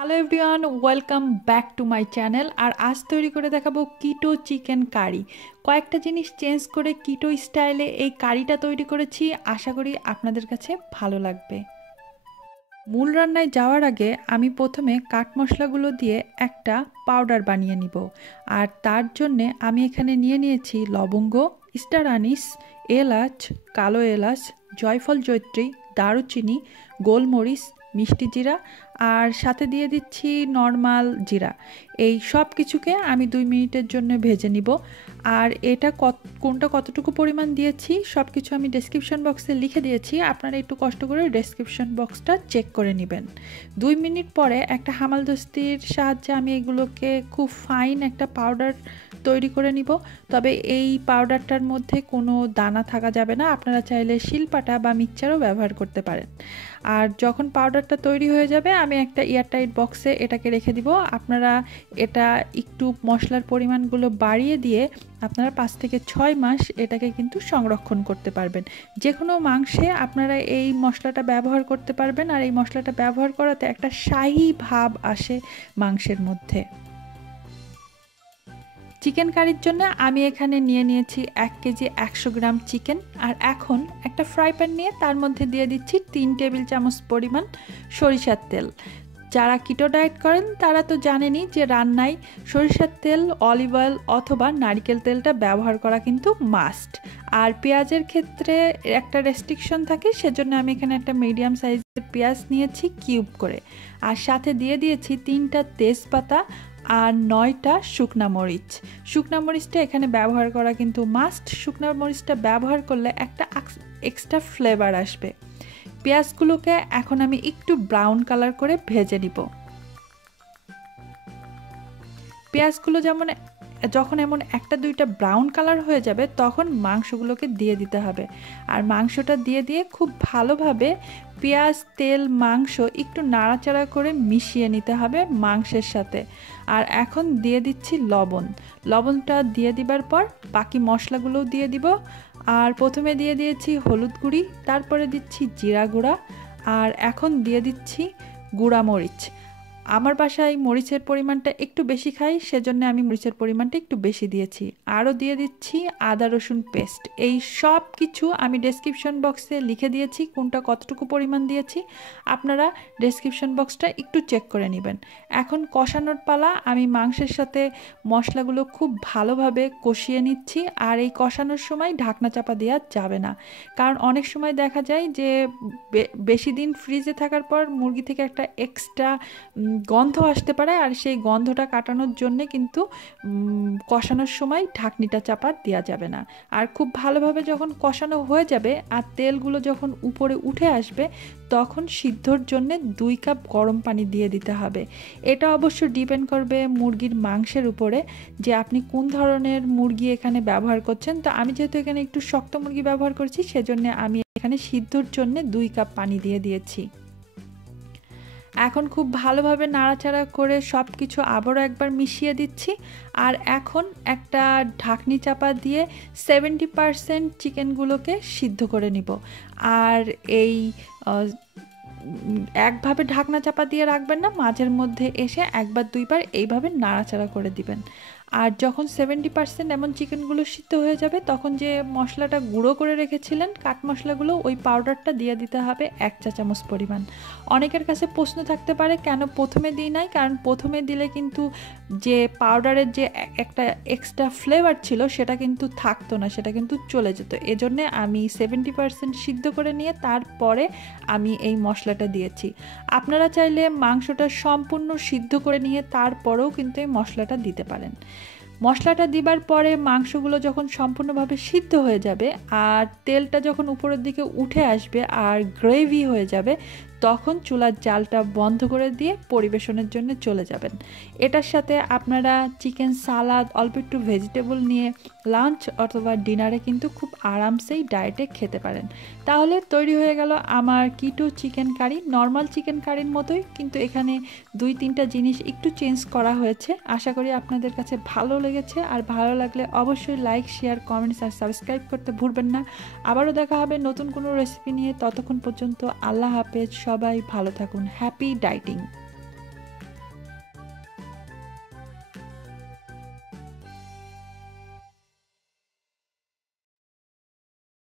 Hello everyone, welcome back to my channel. আর আজ তৈরি করে দেখাবো কিটো চিকেন কারি। কয়েকটা জিনিস চেঞ্জ করে কিটো স্টাইলে এই কারিটা তৈরি করেছি। আশা করি আপনাদের কাছে ভালো লাগবে। মূল রান্নায় যাওয়ার আগে আমি প্রথমে কাঠ মশলাগুলো দিয়ে একটা পাউডার বানিয়ে নিব। আর তার জন্যে আমি এখানে নিয়েছি লবঙ্গ, স্টার আনিস, এলাচ, কালো এলাচ, জয়ফল জয়ত্রী, দারুচিনি, গোলমরিচ, মিষ্টি জিরা আর সাথে দিয়ে দিচ্ছি নর্মাল জিরা। এই সব কিছুকে আমি 2 মিনিটের জন্য ভেজে নিব। আর এটা কোনটা কতটুকু পরিমাণ দিয়েছি সব কিছু আমি ডেসক্রিপশন বক্সে লিখে দিয়েছি, আপনারা একটু কষ্ট করে ডেসক্রিপশন বক্সটা চেক করে নেবেন। 2 মিনিট পরে একটা হামালদস্তির সাহায্যে আমি এগুলোকে খুব ফাইন একটা পাউডার তৈরি করে নিব। তবে এই পাউডারটার মধ্যে কোনো দানা থাকা যাবে না, আপনারা চাইলে শিলপাটা বা মিক্সচারও ব্যবহার করতে পারেন। আর যখন পাউডারটা তৈরি হয়ে যাবে আমি একটা এয়ারটাইট বক্সে এটাকে রেখে দিব। আপনারা এটা একটু মশলার পরিমাণগুলো বাড়িয়ে দিয়ে আপনারা 5 থেকে 6 মাস এটাকে কিন্তু সংরক্ষণ করতে পারবেন। যে কোনো মাংসে আপনারা এই মশলাটা ব্যবহার করতে পারবেন। আর এই মশলাটা ব্যবহার করাতে একটা শাহী ভাব আসে মাংসের মধ্যে। চিকেন কারির জন্য আমি এখানে নিয়েছি 1 কেজি 100 গ্রাম চিকেন। আর এখন একটা ফ্রাই প্যান নিয়ে তার মধ্যে দিয়ে দিচ্ছি 3 টেবিল চামচ পরিমাণ সরিষার তেল। যারা কিটো ডায়েট করেন তারা তো জানেনই যে রান্নায় সরিষার তেল, অলিভ অয়েল অথবা নারকেল তেলটা ব্যবহার করা কিন্তু মাস্ট। আর পেঁয়াজের ক্ষেত্রে একটা রেস্ট্রিকশন থাকে, সেজন্য আমি এখানে একটা মিডিয়াম সাইজের পেঁয়াজ নিয়েছি কিউব করে। আর সাথে দিয়ে দিয়েছি 3টা তেজপাতা আর 9টা শুকনা মরিচ। শুকনা মরিচটা এখানে ব্যবহার করা কিন্তু মাস্ট। শুকনা মরিচটা ব্যবহার করলে একটা এক্সট্রা ফ্লেভার আসবে। পেঁয়াজগুলোকে এখন আমি একটু ব্রাউন কালার করে ভেজে নিব। পেঁয়াজগুলো যখন এমন 1-2টা ব্রাউন কালার হয়ে যাবে তখন মাংসগুলোকে দিয়ে দিতে হবে। আর মাংসটা দিয়ে খুব ভালোভাবে পেঁয়াজ, তেল, মাংস একটু নাড়াচাড়া করে মিশিয়ে নিতে হবে মাংসের সাথে। আর এখন দিয়ে দিচ্ছি লবণটা দিয়ে দিবার পর বাকি মশলাগুলোও দিয়ে দিব। আর প্রথমে দিয়ে দিয়েছি হলুদ গুঁড়ি, তারপরে দিচ্ছি জিরা গুঁড়া, আর এখন দিয়ে দিচ্ছি গুঁড়া মরিচ। আমার বাসায় মরিচের পরিমাণটা একটু বেশি খাই, সেজন্য আমি মরিচের পরিমাণটা একটু বেশি দিয়েছি। আরও দিয়ে দিচ্ছি আদা রসুন পেস্ট। এই সব কিছু আমি ডেসক্রিপশন বক্সে লিখে দিয়েছি কোনটা কতটুকু পরিমাণ দিয়েছি, আপনারা ডেসক্রিপশন বক্সটা একটু চেক করে নেবেন। এখন কষানোর পালা। আমি মাংসের সাথে মশলাগুলো খুব ভালোভাবে কষিয়ে নিচ্ছি। আর এই কষানোর সময় ঢাকনা চাপা দেওয়া যাবে না, কারণ অনেক সময় দেখা যায় যে বেশি দিন ফ্রিজে থাকার পর মুরগি থেকে একটা এক্সট্রা গন্ধ আসতে পারে। আর সেই গন্ধটা কাটানোর জন্যে কিন্তু কষানোর সময় ঢাকনিটা চাপা দেওয়া যাবে না। আর খুব ভালোভাবে যখন কষানো হয়ে যাবে আর তেলগুলো যখন উপরে উঠে আসবে তখন সিদ্ধর জন্যে 2 কাপ গরম পানি দিয়ে দিতে হবে। এটা অবশ্য ডিপেন্ড করবে মুরগির মাংসের উপরে যে আপনি কোন ধরনের মুরগি এখানে ব্যবহার করছেন। তো আমি যেহেতু এখানে একটু শক্ত মুরগি ব্যবহার করছি, সেজন্য আমি এখানে সিদ্ধর জন্য 2 কাপ পানি দিয়ে দিয়েছি। এখন খুব ভালোভাবে নাড়াচাড়া করে সব কিছু আবারও একবার মিশিয়ে দিচ্ছি। আর এখন একটা ঢাকনি চাপা দিয়ে 70% চিকেনগুলোকে সিদ্ধ করে নিব। আর এই একভাবে ঢাকনা চাপা দিয়ে রাখবেন না, মাঝের মধ্যে এসে 1-2বার এইভাবে নাড়াচাড়া করে দিবেন। আর যখন 70% এমন চিকেনগুলো সিদ্ধ হয়ে যাবে তখন যে মশলাটা গুঁড়ো করে রেখেছিলেন কাঠ মশলাগুলো, ওই পাউডারটা দিয়ে দিতে হবে 1 চা চামচ পরিমাণ। অনেকের কাছে প্রশ্ন থাকতে পারে কেন প্রথমে দিই নাই, কারণ প্রথমে দিলে কিন্তু যে পাউডারের যে একটা এক্সট্রা ফ্লেভার ছিল সেটা কিন্তু থাকতো না, সেটা কিন্তু চলে যেত। এজন্যে আমি 70% সিদ্ধ করে নিয়ে তারপরে আমি এই মশলাটা দিয়েছি। আপনারা চাইলে মাংসটা সম্পূর্ণ সিদ্ধ করে নিয়ে তারপরেও কিন্তু এই মশলাটা দিতে পারেন। মশলাটা দিবার পরে মাংসগুলো যখন সম্পূর্ণভাবে সিদ্ধ হয়ে যাবে আর তেলটা যখন উপরের দিকে উঠে আসবে আর গ্রেভি হয়ে যাবে তখন চুলার জালটা বন্ধ করে দিয়ে পরিবেশনের জন্য চলে যাবেন। এটার সাথে আপনারা চিকেন সালাদ, অল্প একটু ভেজিটেবল নিয়ে লাঞ্চ অথবা ডিনারে কিন্তু খুব আরামসেই ডায়েটে খেতে পারেন। তাহলে তৈরি হয়ে গেল আমার কিটো চিকেন কারি। নর্মাল চিকেন কারির মতোই, কিন্তু এখানে 2-3টা জিনিস একটু চেঞ্জ করা হয়েছে। আশা করি আপনাদের কাছে ভালো লেগেছে। আর ভালো লাগলে অবশ্যই লাইক, শেয়ার, কমেন্টস আর সাবস্ক্রাইব করতে ভুলবেন না। আবারও দেখা হবে নতুন কোনো রেসিপি নিয়ে। ততক্ষণ পর্যন্ত আল্লাহ হাফেজ। সবাই ভালো থাকুন। হ্যাপি ডাইটিং।